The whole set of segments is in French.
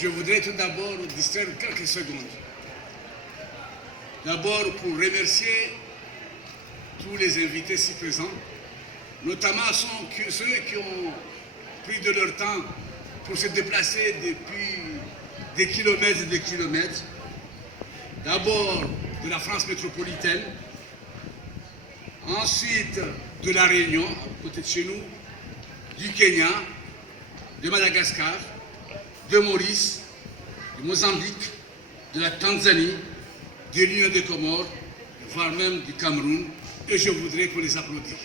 je voudrais tout d'abord distraire quelques secondes. D'abord pour remercier tous les invités ici présents, notamment ceux qui ont pris de leur temps pour se déplacer depuis des kilomètres et des kilomètres. D'abord de la France métropolitaine, ensuite de la Réunion, à côté de chez nous, du Kenya, de Madagascar, de Maurice, du Mozambique, de la Tanzanie, de l'Union des Comores, voire même du Cameroun, et je voudrais qu'on les applaudisse.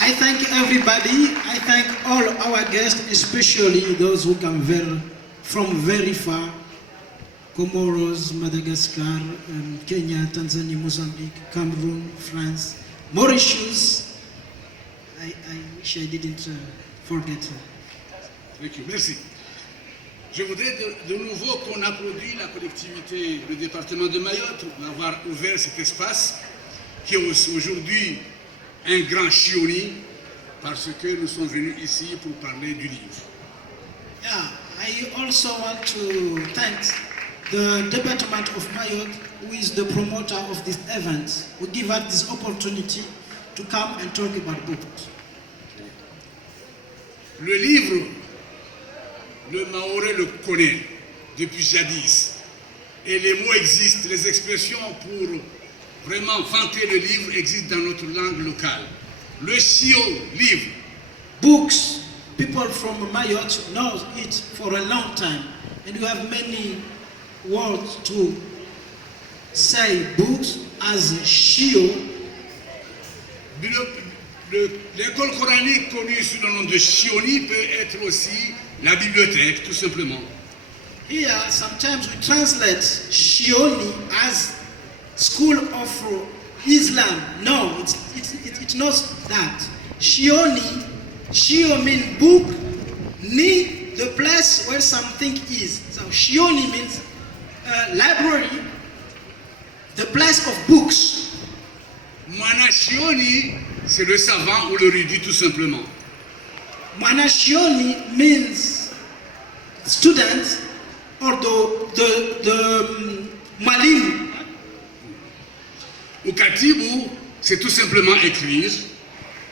I thank everybody. I thank all our guests, especially those who come from very far. Comoros, Madagascar, Kenya, Tanzania, Mozambique, Cameroon, France, Mauritius. I wish I didn't forget. Thank you. Merci. Je voudrais de nouveau qu'on applaudisse la collectivité, le département de Mayotte, d'avoir ouvert cet espace qui est aujourd'hui un grand chioni parce que nous sommes venus ici pour parler du livre. Yeah, I also want to thank the Department of Mayotte, who is the promoter of this event, who give us this opportunity to come and talk about books. Le livre, le Maoré le connaît depuis jadis. Et les mots existent, les expressions pour vraiment vanter le livre existent dans notre langue locale. Le Chio, livre. Books, people from Mayotte know it for a long time. And you have many words to say books as Shio. L'école coranique connue sous le nom de Chioni peut être aussi la bibliothèque, tout simplement. Here, sometimes we translate Shioni as School of Islam. No, it's not that. Shioni, Shio means book, Ni, the place where something is. So Shioni means library, the place of books. Manachioni, c'est le savant ou le réduit tout simplement. Manashioni means student or the malim. Ukatibu, c'est tout simplement écrire.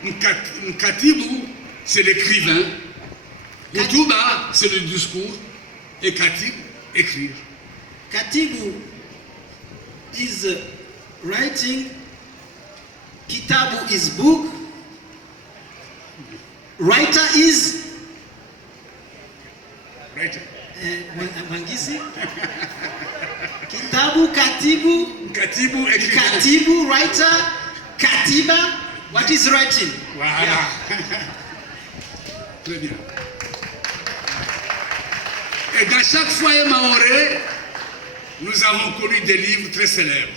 Ukatibu, c'est l'écrivain. Utuba, c'est le discours. Et Katib, écrire. Katibu is writing. Kitabu is book. Writer is Writer. Wangisi. Kitabu, Katibu. Katibu, écrivain. Katibu, writer. Katiba, what is writing? Voilà. Yeah. Très bien. Et dans chaque foyer maoré, nous avons connu des livres très célèbres.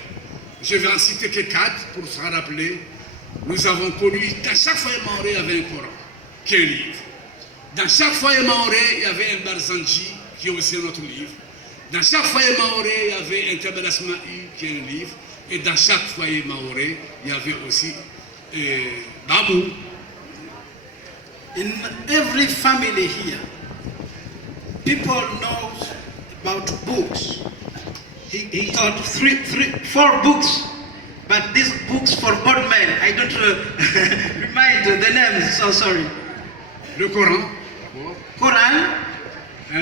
Je vais en citer que 4 pour se rappeler. Nous avons connu, dans chaque foyer maoré, il y avait un Coran, qui est un livre. Dans chaque foyer maoré, il y avait un Barzanji, qui est aussi un autre livre. Dans chaque foyer maoré, il y avait un Tabalasma'i, qui est un livre. Et dans chaque foyer maoré, il y avait aussi Babou. In every family here, people know about books. He taught 4 books, but these books for old men. I don't remind the names, so sorry. Le Coran, d'abord. Quran,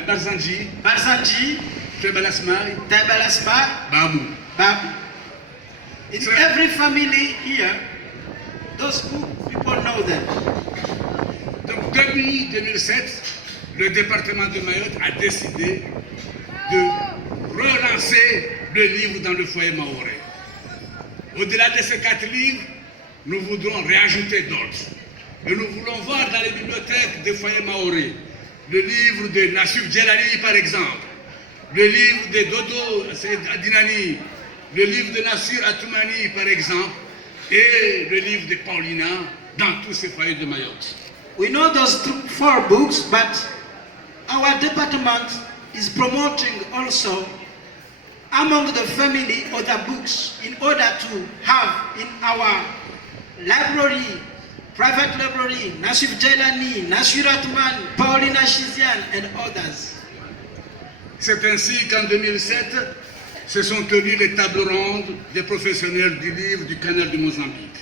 Barzanji, Barzanji, Tabalasma'i, Tabalasma, Babou. Babu. In every family here, those books, people know them. Donc depuis 2007, le département de Mayotte a décidé de relancer le livre dans le foyer maoré. Au-delà de ces 4 livres, nous voudrons réajouter d'autres. Et nous voulons voir dans les bibliothèques des foyers maorés le livre de Nassif Djelali par exemple, le livre de Dodo Adinani, le livre de Nassir Atoumani par exemple, et le livre de Paulina dans tous ces foyers de Mayotte. We know those 4 books, but our department is promoting also among the family other books in order to have in our library, private library, Nassif Jailani, Nasir Atman, Paulina Shizian, and others. C'est ainsi qu'en 2007, se sont tenues les tables rondes des professionnels du livre du Canal du Mozambique.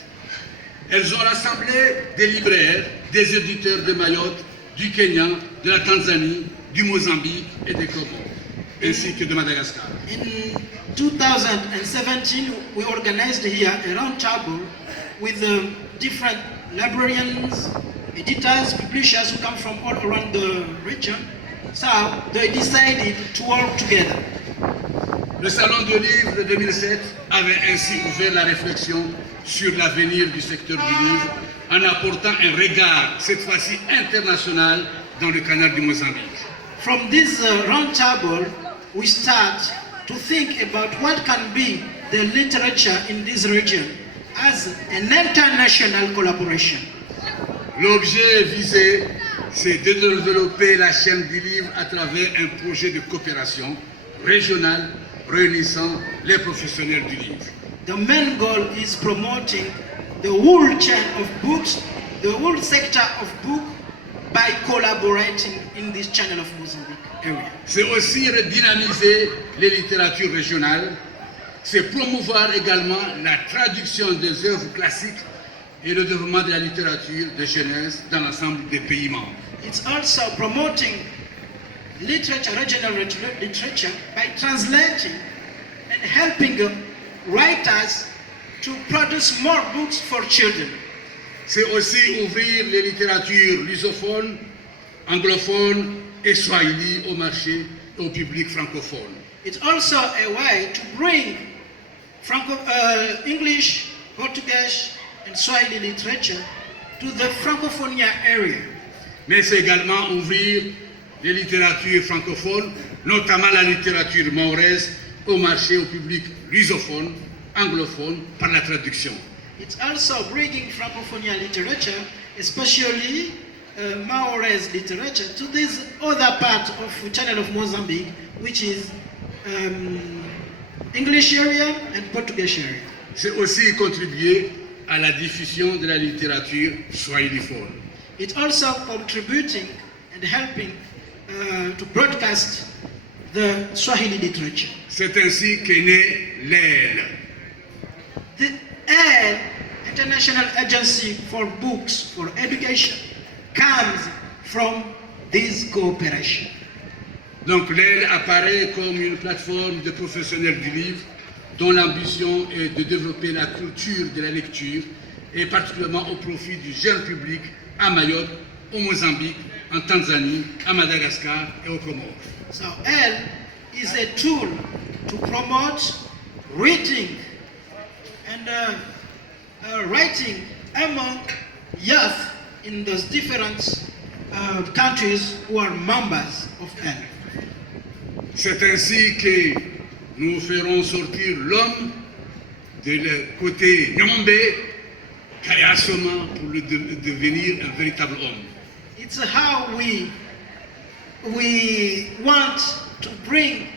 Elles ont rassemblé des libraires, des éditeurs de Mayotte, du Kenya, de la Tanzanie, du Mozambique et des Comores, ainsi que de Madagascar. In 2017, we organized here a round table with different librarians, editors, publishers who come from all around the region. So they decided to work together. Le Salon du Livre de 2007 avait ainsi ouvert la réflexion sur l'avenir du secteur du livre en apportant un regard, cette fois-ci international, dans le canal du Mozambique. From this round table, we start to think about what can be the literature in this region as an international collaboration. L'objet visé, c'est de développer la chaîne du livre à travers un projet de coopération régionale réunissant les professionnels du livre. The main goal is promoting the whole chain of books, the whole sector of book by collaborating in this channel of Mozambique area. C'est aussi redynamiser les littératures régionales, c'est promouvoir également la traduction des œuvres classiques et le développement de la littérature de jeunesse dans l'ensemble des pays membres. It's also promoting literature, regional literature, by translating and helping writers to produce more books for children. C'est aussi ouvrir les littératures lusophones, anglophones et swahili au marché et au public francophone. It's also a way to bring English, Portuguese, and Swahili literature to the Francophonia area. Mais c'est également ouvrir les littératures francophones, notamment la littérature mahoraise, au marché, au public lusophone, anglophone, par la traduction. It's also bringing Francophonia literature, especially Maoris literature, to this other part of the channel of Mozambique, which is English area and Portuguese area. C'est aussi contribuer à la diffusion de la littérature swahiliphone. It's also contributing and helping to broadcast the Swahili literature. C'est ainsi qu'est née l'AIL. The AIL, International Agency for Books for Education, comes from this cooperation. Donc l'AIL apparaît comme une plateforme de professionnels du livre dont l'ambition est de développer la culture de la lecture et particulièrement au profit du jeune public à Mayotte, au Mozambique, en Tanzanie, à Madagascar et aux Comores. So AIL is a tool to promote reading and writing among youth in those different countries who are members of AIL. C'est ainsi que nous ferons sortir l'homme de le côté Nyombe, Kayasoma, pour le devenir un véritable homme. It's how we want to bring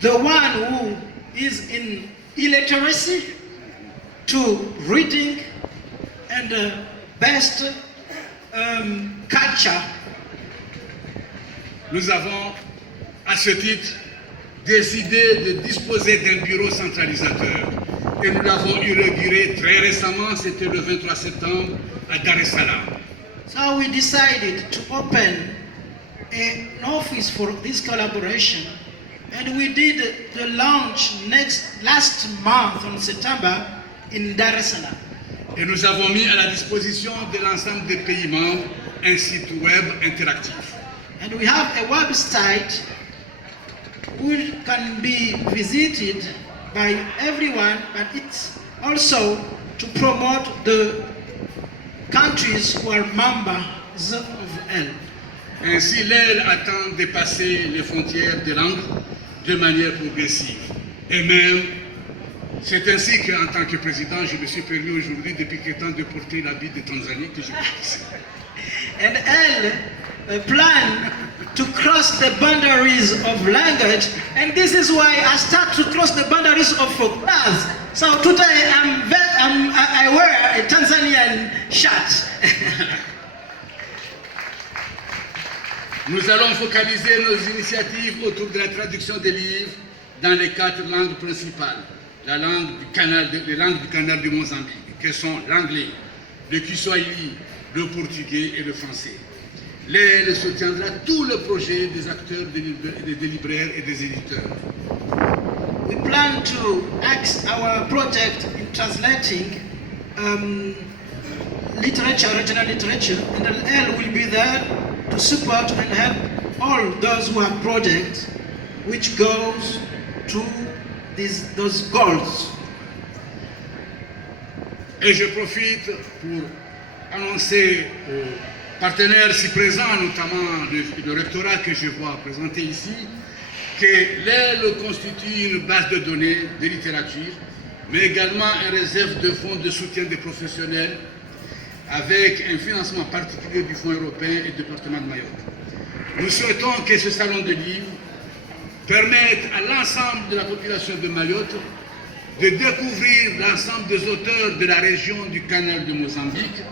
the one who is in illiteracy to reading and best culture. Nous avons, à ce titre, décidé de disposer d'un bureau centralisateur. Et nous l'avons inauguré très récemment, c'était le 23 septembre, à Dar es Salaam. So we decided to open an office for this collaboration, and we did the launch last month on September in Dar es Salaam. Et nous avons mis à la disposition de l'ensemble des pays membres un site web interactif. And we have a website which can be visited by everyone, but it's also to promote the countries who are members of AIL. Ainsi, l'AIL attend de dépasser les frontières des langues de manière progressive. Et même, c'est ainsi qu'en tant que président, je me suis permis aujourd'hui, depuis quelque temps, de porter l'habit de Tanzanie que je porte ici. And AIL plan to cross the boundaries of language, and this is why I start to cross the boundaries of class. So today I wear a Tanzanian shirt. Nous allons focaliser nos initiatives autour de la traduction des livres dans les 4 langues principales, les langues du canal du Mozambique, que sont l'anglais, le Kiswahili, le portugais et le français. L'aile soutiendra tout le projet des acteurs, des libraires et des éditeurs. We plan to ask our project in translating literature, regional literature, and L will be there to support and help all those who have projects which goes to those goals. Et je profite pour annoncer aux partenaires si présents, notamment le rectorat que je vois présenté ici, que l'AIL constitue une base de données de littérature, mais également une réserve de fonds de soutien des professionnels avec un financement particulier du Fonds européen et du département de Mayotte. Nous souhaitons que ce salon de livres permette à l'ensemble de la population de Mayotte de découvrir l'ensemble des auteurs de la région du canal de Mozambique,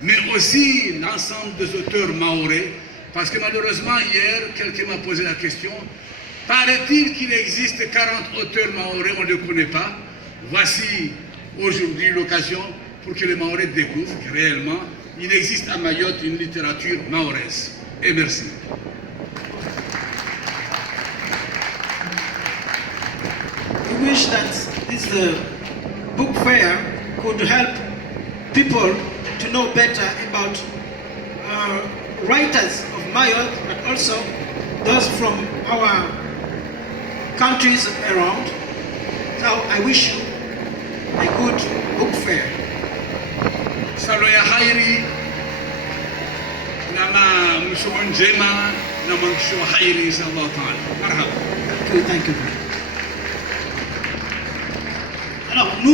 mais aussi l'ensemble des auteurs mahorais, parce que malheureusement hier, quelqu'un m'a posé la question, paraît-il qu'il existe 40 auteurs mahorais, on ne les connaît pas. Voici aujourd'hui l'occasion pour que les Mahorais découvrent que réellement, il existe à Mayotte une littérature mahoraise. Et merci. We wish that this book fair could help people to know better about writers of Mayotte, but also those from our countries around. So I wish you a good book fair. Salo ya hairi nama mshuwa njema na mshuwa hairi inshallah ta'ala. Marhaba. Thank you. Alors, nous